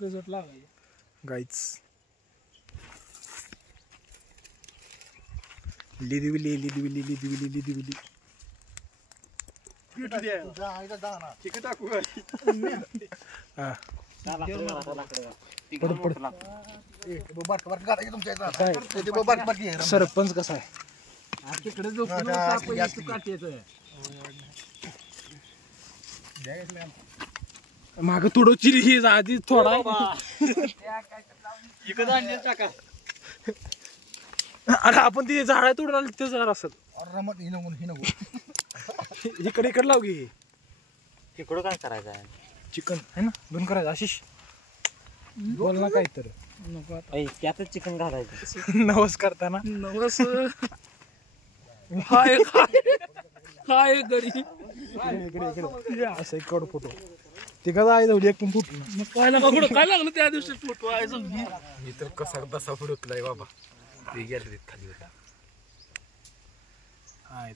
result लागायचं गाईच लिदिविली लिदिविली लिदिविली लिदिविली सरपंच कसा आहे माग थोडं चिरी ही आधी थोडा अरे आपण ते झाड तोडून आले ते झाड असत इकडे इकडे लाव घे तिकडं काय करायचं आहे चिकन आहे ना दोन करायचं आशिष बोल ना काय तर त्यातच चिकन घालायचं नवस करताना नवस हाय हाय गडी असं एक कड फोटो ते कसा आहे जाऊ एक पण फुटलं मग काय लागलं त्या दिवशी फोटो आहे समजी मी तर कसा बसा फुडकलाय बाबा ते गॅलरीत खाली होता हा